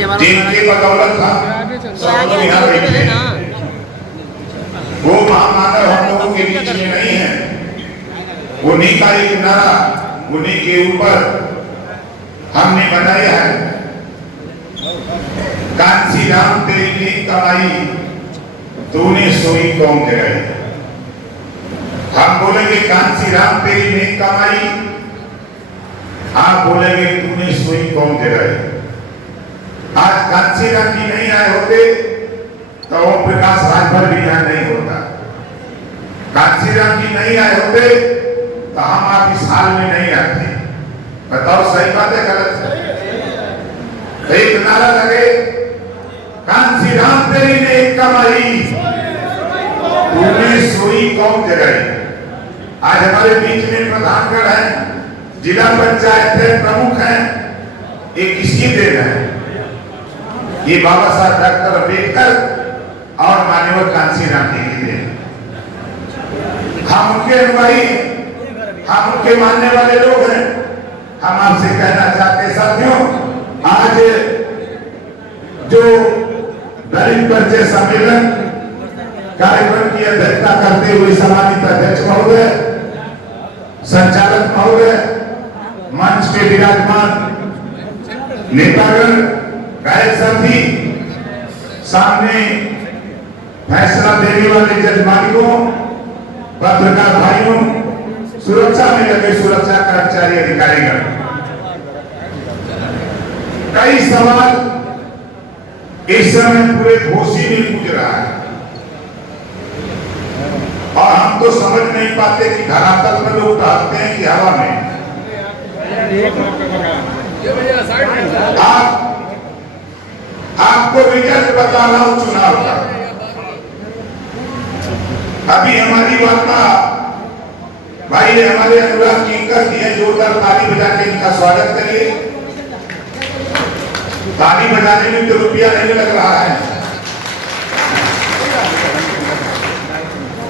जिनकी बदौलत हम यहाँ बैठे हैं, वो महामानव हम लोगों के बीच में नहीं है। उन्हीं का एक नारा, उन्हीं के ऊपर हमने बनाया है, कांसी राम तेरी नेक कमाई, तूने सोई कौम जगाई। हम बोलेंगे कांसी राम तेरी नेक कमाई, आप बोलेंगे तूने सोई कौम जगाई। आज कांसी राम जी नहीं आए होते तो ओम प्रकाश राजभर भी यहाँ नहीं होता। कांसी राम जी नहीं आए होते तो हम आप इस हाल में नहीं आते। बताओ सही बात है गलत है? एक नारा लगे, कांसी राम तेरी नेक कमाई, तूने सोई कौम जगाई। आज हमारे बीच में प्रधानगढ़ है, जिला पंचायत है, प्रमुख है, ये किसकी देन है? ये बाबा साहब डॉक्टर अम्बेडकर और माननीय कांसी राम जी की देन। हम उनके अनुयायी, हम उनके मानने वाले लोग हैं। हम आपसे कहना चाहते हैं साथियों, आज जो दलित परिचय सम्मेलन कार्यक्रम की अध्यक्षता करते हुए सम्मानित अध्यक्ष महोदय, संचालक महोदय, मंच के विराजमान नेतागण, गायक साथी, सामने फैसला देने वाले जज मालिकों, पत्रकार भाइयों, सुरक्षा में लगे सुरक्षा कर्मचारी अधिकारीगण, कई सवाल इस समय पूरे घोषी में पूछ रहा है और हम तो समझ नहीं पाते कि धरातल में लोग टहलते हैं कि हवा में। आपको रिजल्ट बता रहा हूं चुनाव का। अभी हमारी वार्ता भाई ने हमारे अनुराग जी कर दी है, जोरदार ताली बजा के इनका स्वागत करिए। ताली बजाने में तो रुपया नहीं लग रहा है।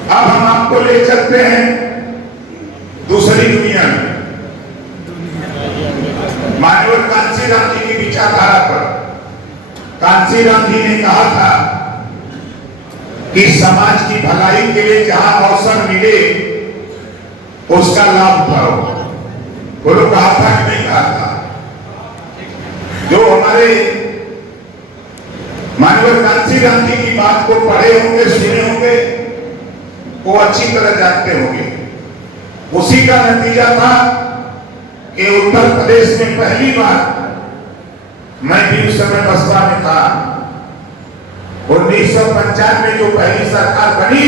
अब हम आपको ले चलते हैं दूसरी दुनिया में, माननीय कांसी राम जी की विचारधारा पर। कांसी राम जी ने कहा था कि समाज की भलाई के लिए जहां अवसर मिले उसका लाभ उठाओ। बोलो, कहा था कि नहीं कहा था? जो हमारे माननीय कांसी राम जी की बात को पढ़े होंगे, सुने होंगे, वो अच्छी तरह जानते होंगे। उसी का नतीजा था कि उत्तर प्रदेश में पहली बार, मैं भी उस समय बसपा में था, 1995 में जो पहली सरकार बनी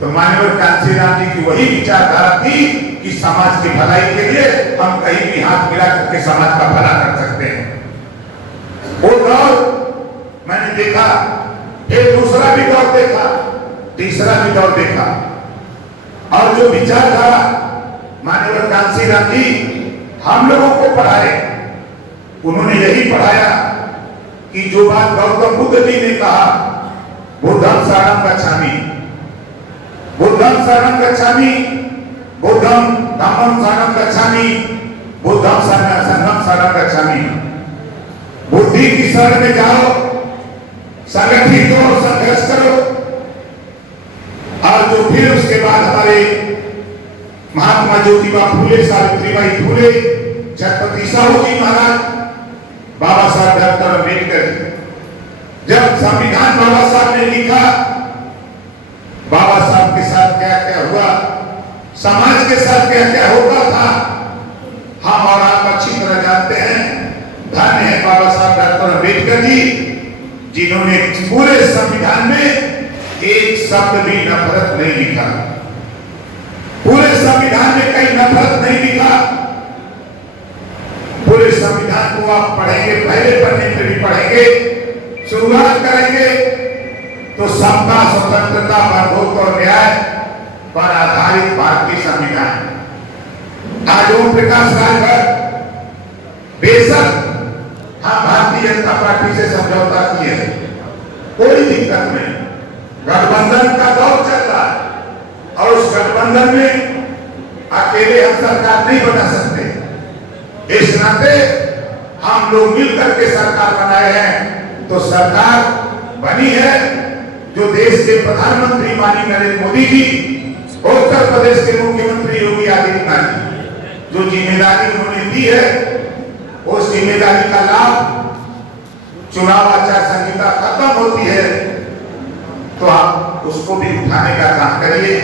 तो माननीय कांसी राम जी की वही विचारधारा थी कि समाज की भलाई के लिए हम कहीं भी हाथ मिला करके समाज का भला कर सकते हैं। वो दौर मैंने देखा, फिर दूसरा भी दौर देखा, तीसरा भी दौर देखा, और जो विचारधारा माननीय कांसी राम जी हम लोगों को पढ़ाए, उन्होंने यही पढ़ाया कि जो बात गौतम बुद्ध जी ने कहा, बुद्धं शरणं गच्छामि, बुद्धं शरणं गच्छामि, बुद्धं धम्मं शरणं गच्छामि, बुद्धं संघं शरणं गच्छामि। बुद्धि की शरण में जाओ, संगठित हो, संघर्ष करो। और जो फिर उसके बाद हमारे महात्मा ज्योतिबा फूले, सावित्रीबाई फूले, छत्रपति साहू जी महाराज, बाबा साहब डॉक्टर अम्बेडकर, जब संविधान बाबा साहब ने लिखा, बाबा साहब के साथ क्या क्या हुआ, समाज के साथ क्या क्या होता था, हम और आप अच्छी तरह जानते हैं। धन्य है बाबा साहब डॉक्टर अम्बेडकर जी, जिन्होंने पूरे संविधान में एक शब्द भी नफरत नहीं लिखा। पूरे संविधान में कहीं नफरत नहीं लिखा। पूरे संविधान को आप पढ़ेंगे, पहले पन्ने पे भी पढ़ेंगे, शुरुआत करेंगे तो समता, स्वतंत्रता, बंधुत्व और न्याय पर आधारित भारतीय संविधान। आज ओम प्रकाश राजभर, बेशक हम भारतीय जनता पार्टी से समझौता किए, कोई दिक्कत नहीं, गठबंधन का दौर चल रहा है और उस गठबंधन में अकेले हम सरकार नहीं बना सकते। इस नाते हम लोग मिलकर के सरकार बनाए हैं, तो सरकार बनी है जो देश के प्रधानमंत्री माननीय नरेंद्र मोदी जी, उत्तर प्रदेश के मुख्यमंत्री योगी आदित्यनाथ जी जो जिम्मेदारी उन्होंने दी है, उस जिम्मेदारी का लाभ चुनाव आचार संहिता खत्म होती है तो आप उसको भी उठाने का काम करिए।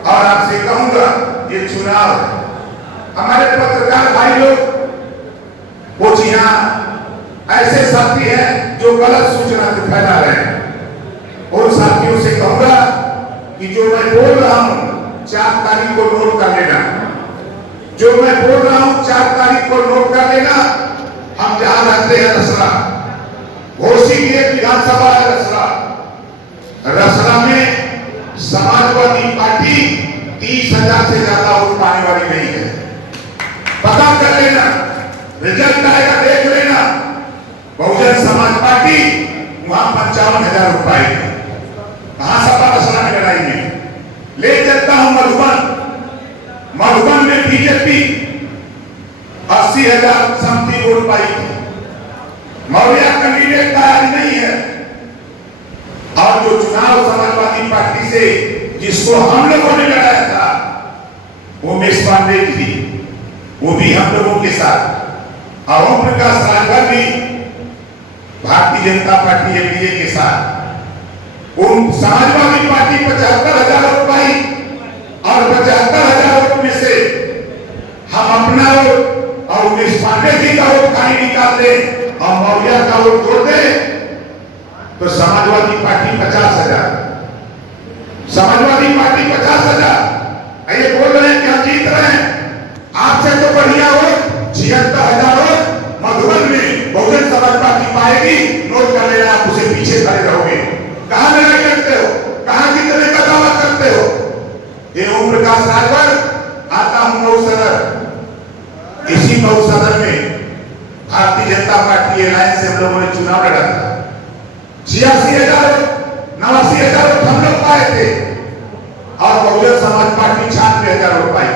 और आपसे कहूंगा, ये चुनाव हमारे पत्रकार भाई लोग कुछ यहाँ ऐसे साथी हैं जो गलत सूचना फैला रहे हैं, उन साथियों से कहूंगा कि जो मैं बोल रहा हूं 4 तारीख को नोट कर लेना, जो मैं बोल रहा हूं 4 तारीख को नोट कर लेना। हम जहां रहते हैं रसला, घोसी की एक विधानसभा है रसला, रसला में समाजवादी पार्टी 30,000 से ज्यादा वोट पाने वाली नहीं है। पता कर लेना, रिजल्ट आएगा देख लेना। बहुजन समाज पार्टी वहां 55,000 वोट पाएगी। कहां सपा रसला में लड़ाई में ले चलता हूं मधुबन, मधुबन में बीजेपी 80,000 समथिंग वोट पाई थी। मौर्या कैंडिडेट तैयार नहीं है, और जो चुनाव समाजवादी पार्टी से जिसको हम लोगों ने लड़ाया था वो मिस पांडे थी, वो भी हम लोगों के साथ, और ओम प्रकाश राजभर भी भारतीय जनता पार्टी एनडीए के साथ। उन समाजवादी पार्टी 75,000 वोट पाई, और 75,000 वोट में से हम अपना वोट और उमेश पांडे जी का वोट खाली निकाल दें और मौर्या का वोट जोड़ दें तो समाजवादी पार्टी 50,000, समाजवादी पार्टी 50,000। ये बोल रहे हैं कि हम जीत रहे हैं, आपसे तो बढ़िया वोट 76,000 वोट मधुबन में बहुजन समाज पार्टी पाएगी। नोट कर लेना, आप उसे पीछे खड़े रहोगे। कहां लड़ाई करते हो, कहां जीतने का दावा करते हो? ये ओम प्रकाश राजभर आता हूं मऊ सदर, इसी मऊ सदर में भारतीय जनता पार्टी एलायंस से हम लोगों ने चुनाव लड़ा था। 86,000 89,000 वोट हम लोग पाए थे, और बहुजन समाज पार्टी 96,000 वोट पाई।